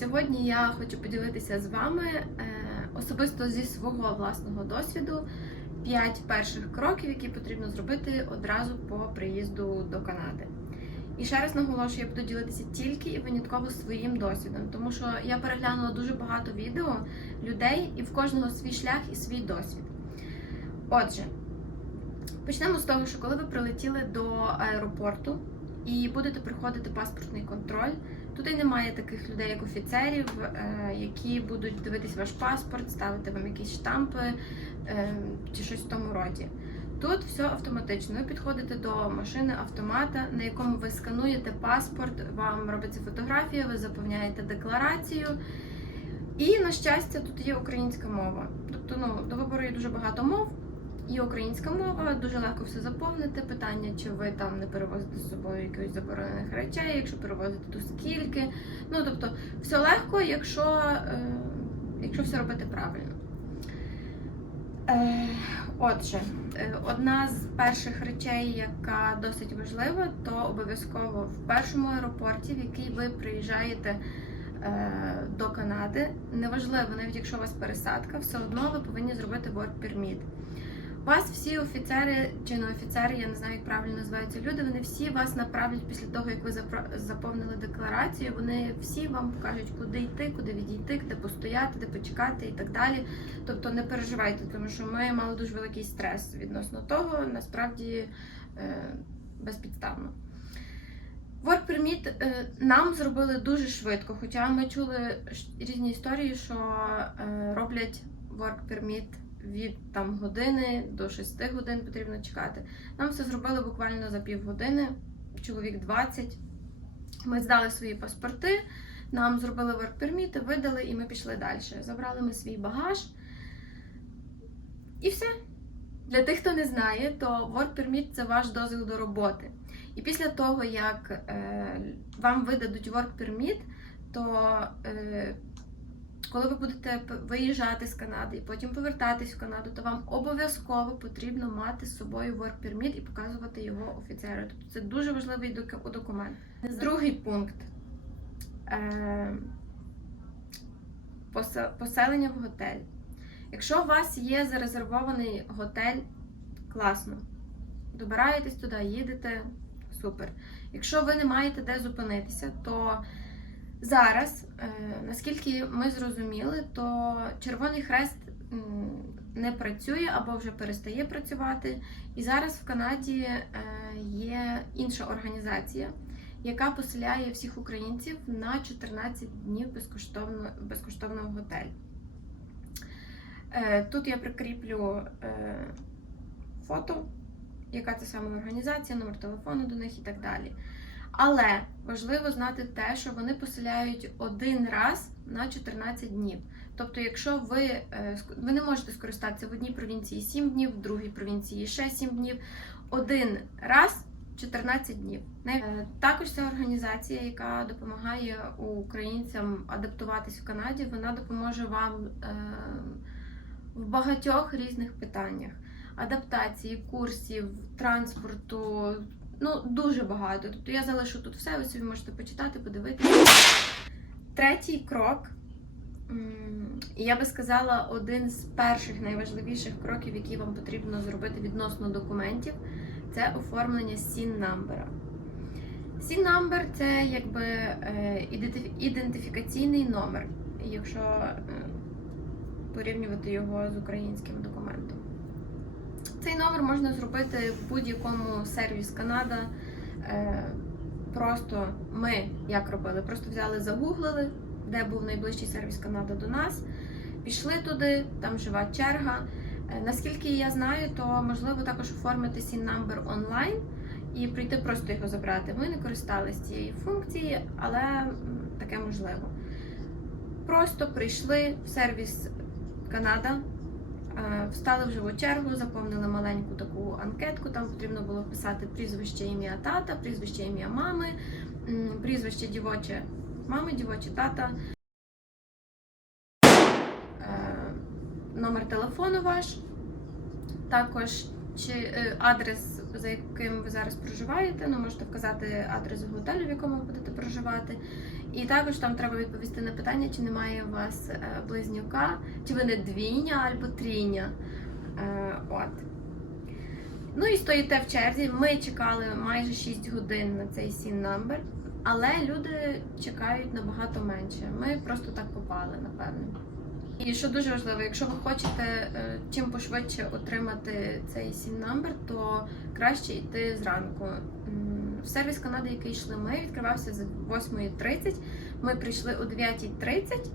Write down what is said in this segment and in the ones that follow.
Сьогодні я хочу поділитися з вами е, особисто зі свого власного досвіду 5 перших кроків, які потрібно зробити одразу по приїзду до Канади. І ще раз наголошую, я буду ділитися тільки і винятково своїм досвідом, тому що я переглянула дуже багато відео людей, і в кожного свій шлях і свій досвід. Отже, почнемо з того, що коли ви прилетіли до аеропорту і будете проходити паспортний контроль, тут і немає таких людей, як офіцерів, е, які будуть дивитись ваш паспорт, ставити вам якісь штампи е, чи щось в тому роді. Тут все автоматично. Ви підходите до машини автомата, на якому ви скануєте паспорт, вам робиться фотографія, ви заповняєте декларацію. І, на щастя, тут є українська мова. Тобто, ну, до вибору є дуже багато мов. Є українська мова, дуже легко все заповнити. Питання, чи ви там не перевозите з собою якихось заборонених речей, якщо перевозите, то скільки. Ну, тобто, все легко, якщо, е, якщо все робити правильно. Е, отже, е, одна з перших речей, яка досить важлива, то обов'язково в першому аеропорті, в який ви приїжджаєте е, до Канади, неважливо, навіть якщо у вас пересадка, все одно ви повинні зробити work permit. Вас всі офіцери чи не офіцери, я не знаю, як правильно називаються люди, вони всі вас направлять після того, як ви заповнили декларацію. Вони всі вам покажуть, куди йти, куди відійти, де постояти, де почекати і так далі. Тобто не переживайте, тому що ми мали дуже великий стрес відносно того, насправді е, безпідставно. Work Permit е, нам зробили дуже швидко, хоча ми чули різні історії, що е, роблять Work Permit від там години до 6 годин потрібно чекати. Нам все зробили буквально за півгодини, чоловік 20. Ми здали свої паспорти, нам зробили permit, видали і ми пішли далі. Забрали ми свій багаж. І все. Для тих, хто не знає, то work це ваш дозвіл до роботи. І після того, як е, вам видадуть work permit, то е, коли ви будете виїжджати з Канади і потім повертатись в Канаду, то вам обов'язково потрібно мати з собою work permit і показувати його офіцеру. Тобто це дуже важливий документ. Другий пункт. Е, поселення в готель. Якщо у вас є зарезервований готель, класно. Добираєтесь туди, їдете, супер. Якщо ви не маєте де зупинитися, то зараз, е, наскільки ми зрозуміли, то Червоний Хрест не працює або вже перестає працювати. І зараз в Канаді е, є інша організація, яка поселяє всіх українців на 14 днів безкоштовно, безкоштовно в готель. Е, Тут я прикріплю фото, яка це саме організація, номер телефону до них і так далі. Але важливо знати те, що вони поселяють один раз на 14 днів. Тобто, якщо ви, е, ви не можете скористатися в одній провінції 7 днів, в другій провінції ще 7 днів, один раз 14 днів. Е, Також ця організація, яка допомагає українцям адаптуватись в Канаді, вона допоможе вам е, в багатьох різних питаннях: адаптації, курсів, транспорту. Ну, дуже багато. Тобто я залишу тут все, ви собі можете почитати, подивитися. Третій крок, і я би сказала, один з перших найважливіших кроків, які вам потрібно зробити відносно документів, це оформлення SIN number. SIN number – це якби е, ідентифікаційний номер, якщо е, порівнювати його з українським документом. Цей номер можна зробити в будь-якому сервіс Канада. Е, Просто ми як робили? Просто взяли, загуглили, де був найближчий сервіс Канада до нас, пішли туди, там жива черга. Е, Наскільки я знаю, то можливо також оформити SIN number онлайн і прийти просто його забрати. Ми не користалися цією функцією, але таке можливо. Просто прийшли в сервіс Канада, Встали в живу чергу, заповнили маленьку таку анкетку. Там потрібно було вписати прізвище ім'я тата, прізвище ім'я мами, прізвище дівоче мами, дівоче тата, е, номер телефону ваш, також чи е, адрес, за яким ви зараз проживаєте. Ну, можете вказати адрес готелю, в якому ви будете проживати. І також там треба відповісти на питання, чи немає у вас е, близнюка, чи ви не двійня або трійня. Е, От. Ну і стоїте в черзі. Ми чекали майже 6 годин на цей сін номер, але люди чекають набагато менше. Ми просто так попали, напевно. І що дуже важливо, якщо ви хочете е, чим пошвидше отримати цей сін номер, то краще йти зранку. В сервіс Канади, який йшли ми, відкривався з 8.30. Ми прийшли о 9.30,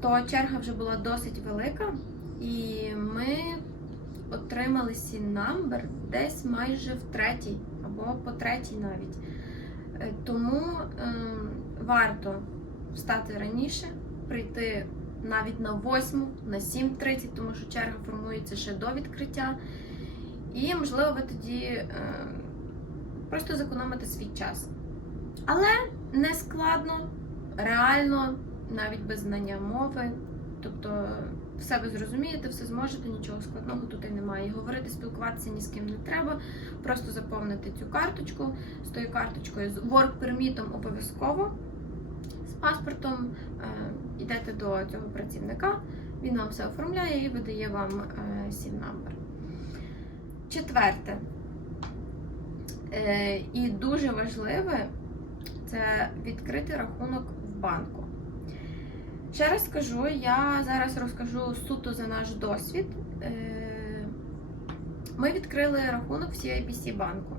то черга вже була досить велика, і ми отримали сін номер десь майже в третій або по третій навіть. Е, Тому ем, варто встати раніше, прийти навіть на 8, на 7.30, тому що черга формується ще до відкриття. І, можливо, ви тоді е, просто зекономите свій час. Але не складно, реально, навіть без знання мови. Тобто, все ви зрозумієте, все зможете, нічого складного тут і немає. І говорити, спілкуватися ні з ким не треба. Просто заповнити цю карточку. З тою карточкою з work permit обов'язково. З паспортом е, йдете до цього працівника, він вам все оформляє і видає вам е, сім номер. Четверте. Е, і дуже важливе це відкрити рахунок в банку. Ще раз скажу, я зараз розкажу суто за наш досвід. Е, Ми відкрили рахунок в CIBC банку.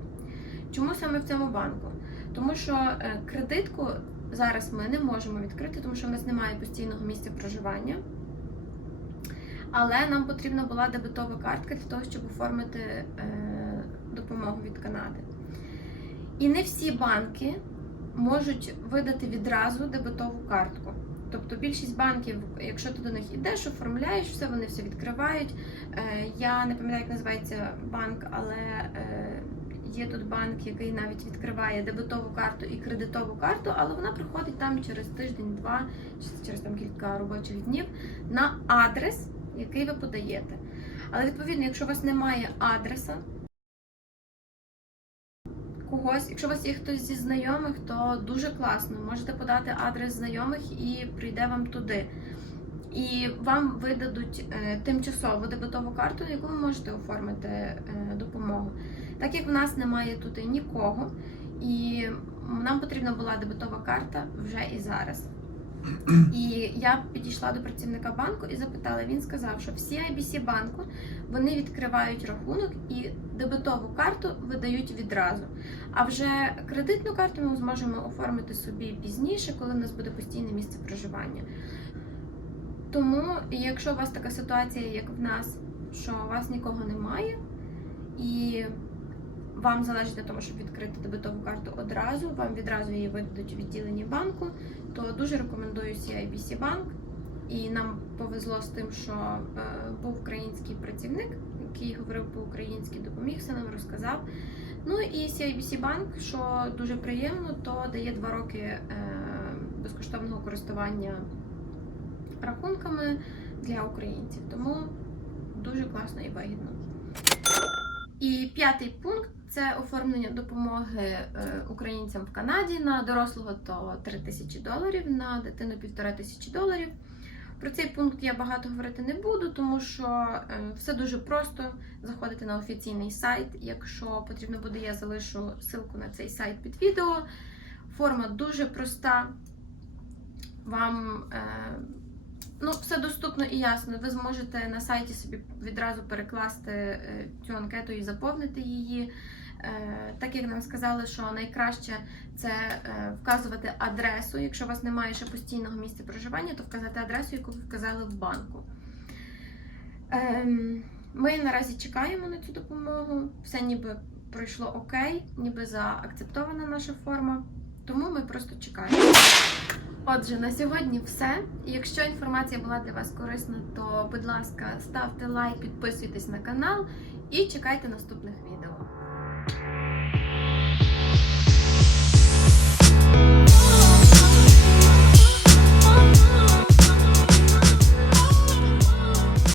Чому саме в цьому банку? Тому що е, кредитку зараз ми не можемо відкрити, тому що в нас немає постійного місця проживання. Але нам потрібна була дебетова картка для того, щоб оформити допомогу від Канади. І не всі банки можуть видати відразу дебетову картку. Тобто більшість банків, якщо ти до них йдеш, оформляєш все, вони все відкривають. Е, Я не пам'ятаю, як називається банк, але е, є тут банк, який навіть відкриває дебетову карту і кредитову карту, але вона приходить там через тиждень-два, через там кілька робочих днів на адрес, який ви подаєте. Але відповідно, якщо у вас немає адреса, когось, якщо у вас є хтось зі знайомих, то дуже класно. Можете подати адрес знайомих і прийде вам туди. І вам видадуть е, тимчасову дебетову карту, на яку ви можете оформити е, допомогу. Так як в нас немає тут нікого, і нам потрібна була дебетова карта вже і зараз. І я підійшла до працівника банку і запитала. Він сказав, що всі IBC банку вони відкривають рахунок і дебетову карту видають відразу. А вже кредитну карту ми зможемо оформити собі пізніше, коли в нас буде постійне місце проживання. Тому, якщо у вас така ситуація, як в нас, що у вас нікого немає, і вам залежить від того, щоб відкрити дебетову карту одразу, вам відразу її видадуть у відділенні банку, то дуже рекомендую CIBC банк. І нам повезло з тим, що е, був український працівник, який говорив по-українськи, допоміг все нам розказав. Ну і CIBC банк, що дуже приємно, то дає два роки е, безкоштовного користування рахунками для українців. Тому дуже класно і вигідно. І п'ятий пункт це оформлення допомоги е, українцям в Канаді на дорослого то 3 тисячі доларів, на дитину 1,5 тисячі доларів. Про цей пункт я багато говорити не буду, тому що е, все дуже просто. Заходите на офіційний сайт. Якщо потрібно буде, я залишу ссылку на цей сайт під відео. Форма дуже проста. Вам е, ну, все доступно і ясно. Ви зможете на сайті собі відразу перекласти цю анкету і заповнити її. Е, Так як нам сказали, що найкраще це е, вказувати адресу. Якщо у вас немає ще постійного місця проживання, то вказати адресу, яку ви вказали в банку. Ем, Ми наразі чекаємо на цю допомогу. Все ніби пройшло окей, ніби заакцептована наша форма. Тому ми просто чекаємо. Отже, на сьогодні все. Якщо інформація була для вас корисна, то будь ласка, ставте лайк, підписуйтесь на канал і чекайте наступних відео.